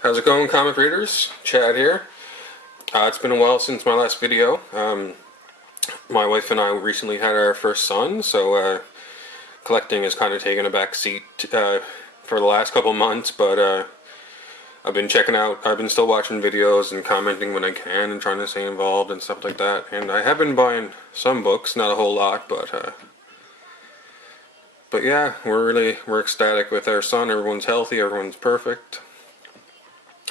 How's it going, comic readers? Chad here. It's been a while since my last video. My wife and I recently had our first son, so collecting has kind of taken a back seat for the last couple months, but I've been still watching videos and commenting when I can and trying to stay involved and stuff like that. And I have been buying some books, not a whole lot, but yeah, we're ecstatic with our son. Everyone's healthy, everyone's perfect.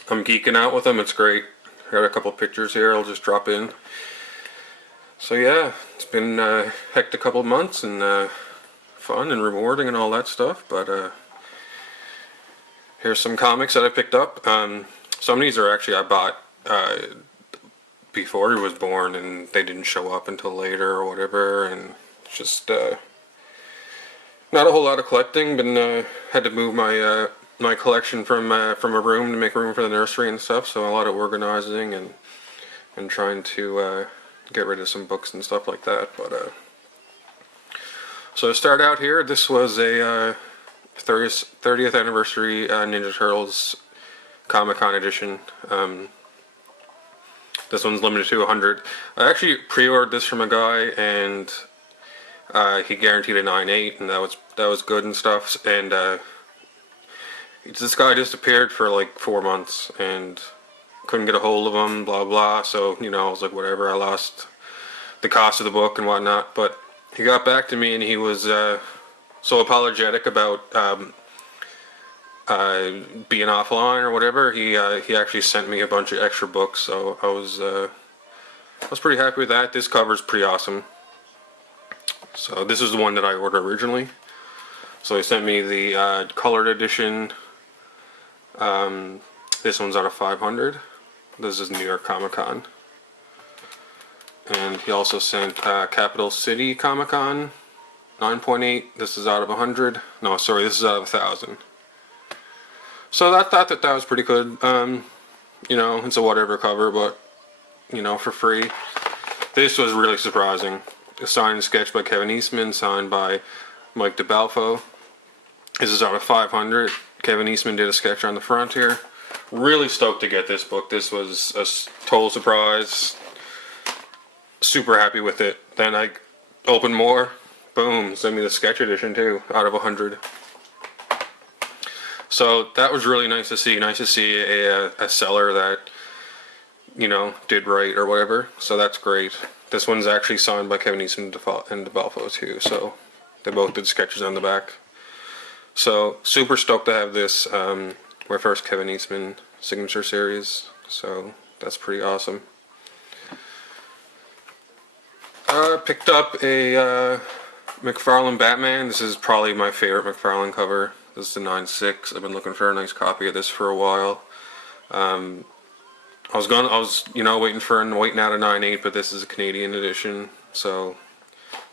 I'm geeking out with him, it's great. I got a couple pictures here I'll just drop in. So yeah, it's been a hectic couple months and fun and rewarding and all that stuff, but here's some comics that I picked up. Some of these are actually I bought before he was born and they didn't show up until later or whatever, and it's just not a whole lot of collecting. Had to move my my collection from a room to make room for the nursery and stuff, so a lot of organizing and trying to get rid of some books and stuff like that. But so to start out here, this was a 30th anniversary Ninja Turtles Comic-Con edition. This one's limited to 100. I actually pre-ordered this from a guy, and he guaranteed a 9.8, and that was good and stuff. And this guy disappeared for like 4 months and couldn't get a hold of him, blah blah. So, you know, I was like, whatever, I lost the cost of the book and whatnot. But he got back to me and he was so apologetic about being offline or whatever. He actually sent me a bunch of extra books, so I was pretty happy with that. This cover's pretty awesome. So this is the one that I ordered originally. So he sent me the colored edition. This one's out of 500. This is New York Comic Con. And he also sent Capital City Comic Con 9.8. This is out of 100. No, sorry, this is out of 1,000. So I thought that was pretty good. You know, it's a whatever cover, but you know, for free. This was really surprising. A signed sketch by Kevin Eastman, signed by Mike DeBalfo. This is out of 500. Kevin Eastman did a sketch on the front here. Really stoked to get this book. This was a total surprise. Super happy with it. Then I opened more. Boom, sent me the sketch edition too, out of 100. So that was really nice to see. Nice to see a seller that, you know, did right or whatever. So that's great. This one's actually signed by Kevin Eastman and DeBalfo too. So they both did sketches on the back. So super stoked to have this. My first Kevin Eastman signature series. So that's pretty awesome. Picked up a McFarlane Batman. This is probably my favorite McFarlane cover. This is the 9.6. I've been looking for a nice copy of this for a while. I was you know, waiting out a 9.8, but this is a Canadian edition, so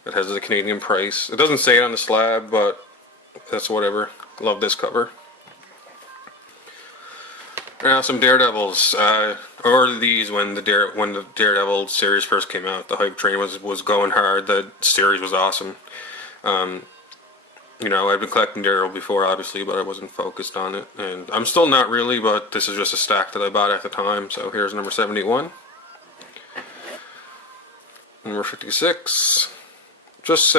it has a Canadian price. It doesn't say it on the slab, but that's whatever. Love this cover. Now some Daredevils. Ordered these when the Daredevil series first came out. The hype train was going hard. The series was awesome. You know, I've been collecting Daredevil before, obviously, but I wasn't focused on it. And I'm still not really, but this is just a stack that I bought at the time. So here's number 71. Number 56. Just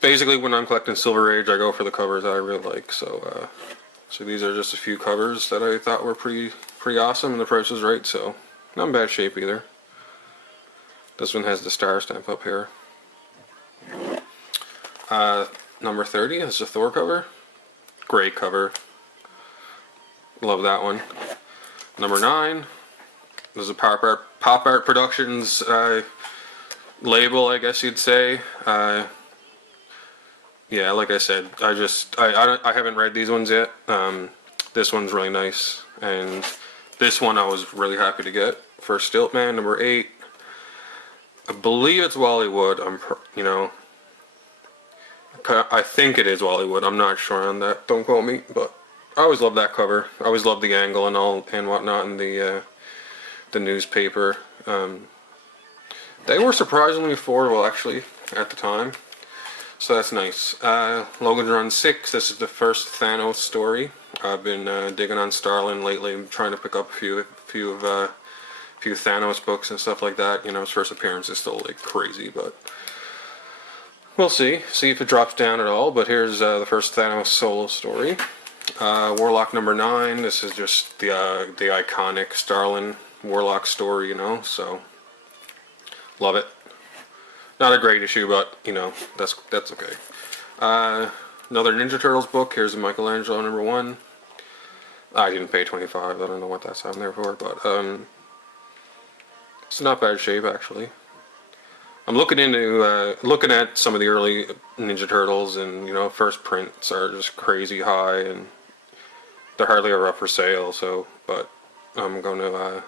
basically when I'm collecting Silver Age, I go for the covers that I really like. So so these are just a few covers that I thought were pretty awesome, and the price was right, so not in bad shape either. This one has the star stamp up here. Number 30 is the Thor cover. Great cover. Love that one. Number 9. This is a Pop Art Productions label, I guess you'd say. Yeah, like I said, I haven't read these ones yet. This one's really nice, and this one I was really happy to get. For Stiltman, number 8. I believe it's Wally Wood. You know, I think it is Wally Wood. I'm not sure on that. Don't quote me, but I always love that cover. I always love the angle and all and whatnot in the newspaper. They were surprisingly affordable, actually, at the time. So that's nice. Logan's Run 6, this is the first Thanos story. I've been digging on Starlin lately. I'm trying to pick up a few Thanos books and stuff like that. You know, his first appearance is still like crazy, but we'll see. See if it drops down at all. But here's the first Thanos solo story. Warlock number 9. This is just the iconic Starlin Warlock story, you know. So love it. Not a great issue, but you know that's okay. Another Ninja Turtles book. Here's a Michelangelo number 1. I didn't pay 25. I don't know what that's on there for, but it's not bad shape actually. I'm looking at some of the early Ninja Turtles, and you know, first prints are just crazy high, and they're hardly ever up for sale. So, but I'm going to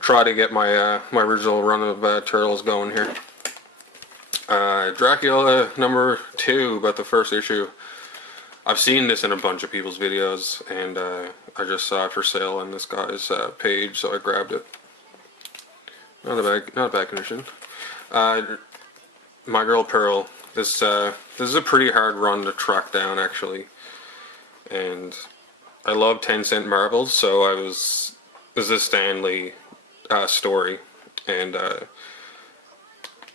try to get my my original run of Turtles going here. Dracula number 2, but the first issue. I've seen this in a bunch of people's videos, and I just saw it for sale on this guy's page, so I grabbed it. Not a bad condition. My Girl Pearl. This is a pretty hard run to track down actually, and I love 10-cent marbles, so this is a Stan Lee story, and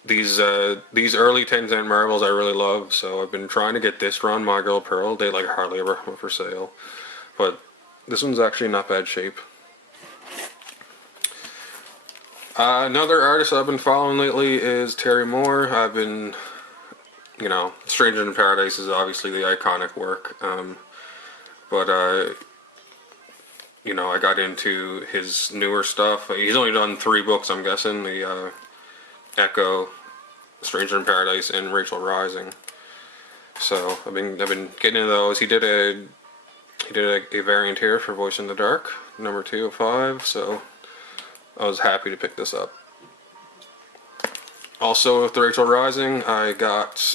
these early 10-cent marbles I really love, so I've been trying to get this run, My Girl Pearl. They like hardly ever come for sale, but this one's actually not bad shape. Another artist I've been following lately is Terry Moore. I've been, you know, Stranger in Paradise is obviously the iconic work, but you know, I got into his newer stuff. He's only done 3 books, I'm guessing. The Echo, Stranger in Paradise, and Rachel Rising. So I've been getting into those. He did a variant here for Voice in the Dark, number 2 of 5. So I was happy to pick this up. Also with the Rachel Rising, I've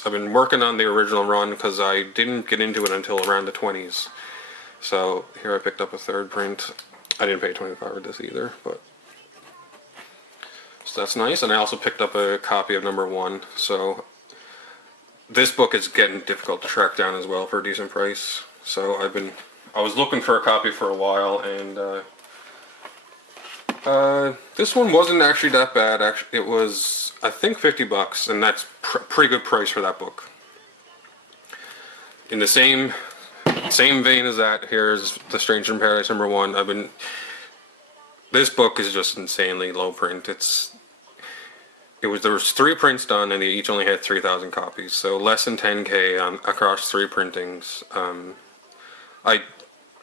been working on the original run because I didn't get into it until around the 20s. So here I picked up a 3rd print. I didn't pay 25 for this either, but so that's nice. And I also picked up a copy of number 1. So this book is getting difficult to track down as well for a decent price. So I was looking for a copy for a while, and this one wasn't actually that bad. Actually, it was, I think, $50, and that's pretty good price for that book. In the same vein as that, here's The Stranger in Paradise number 1. This book is just insanely low print. There was 3 prints done, and they each only had 3,000 copies, so less than 10K across 3 printings. I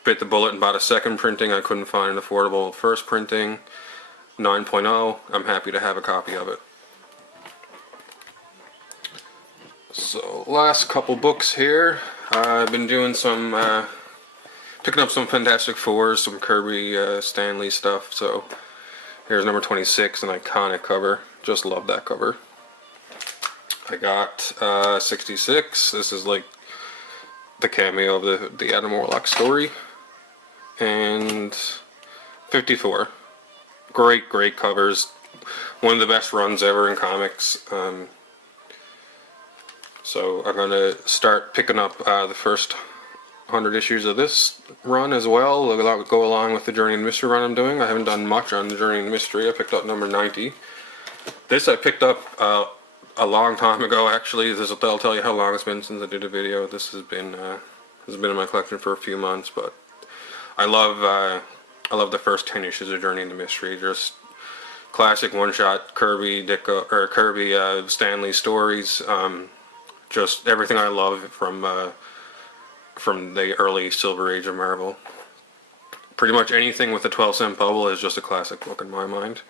bit the bullet and bought a 2nd printing. I couldn't find an affordable 1st printing. 9.0. I'm happy to have a copy of it. So last couple books here. I've been doing some picking up some Fantastic Fours, some Kirby, Stan Lee stuff. So here's number 26, an iconic cover. Just love that cover. I got 66. This is like the cameo of the Adam Warlock story. And 54. Great covers. One of the best runs ever in comics. So I'm going to start picking up the first 100 issues of this run as well. That would go along with the Journey into Mystery run I'm doing. I haven't done much on the Journey into Mystery. I picked up number 90. This I picked up a long time ago actually. That'll tell you how long it's been since I did a video. This has been in my collection for a few months, but I love the first 10 issues of Journey into Mystery. Just classic one-shot Kirby, Ditko, or Kirby, Stan Lee stories. Just everything I love from the early Silver Age of Marvel. Pretty much anything with a 12-cent bubble is just a classic book in my mind.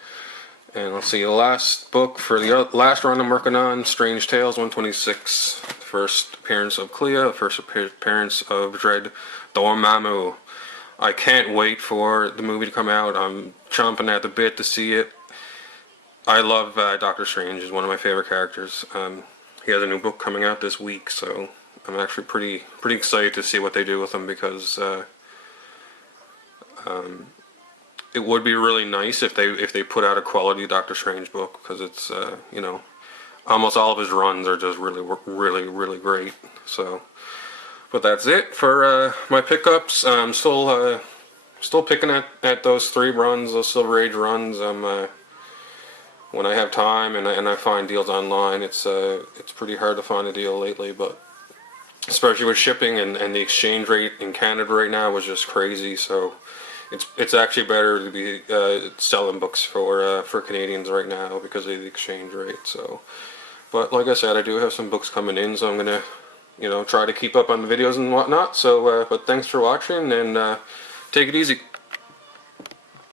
And let's see, the last book for the last run I'm working on, Strange Tales 126. First appearance of Clea, first appearance of Dread Dormammu. I can't wait for the movie to come out. I'm chomping at the bit to see it. I love Doctor Strange. He's one of my favorite characters. He has a new book coming out this week, so I'm actually pretty excited to see what they do with him, because it would be really nice if they put out a quality Doctor Strange book, because it's you know, almost all of his runs are just really great. So But that's it for my pickups. I'm still picking at those 3 runs, those Silver Age runs. When I have time and I find deals online, it's pretty hard to find a deal lately, but especially with shipping and the exchange rate in Canada right now was just crazy. So it's actually better to be selling books for Canadians right now because of the exchange rate. So, but like I said, I do have some books coming in, so I'm gonna try to keep up on the videos and whatnot. So, but thanks for watching and take it easy.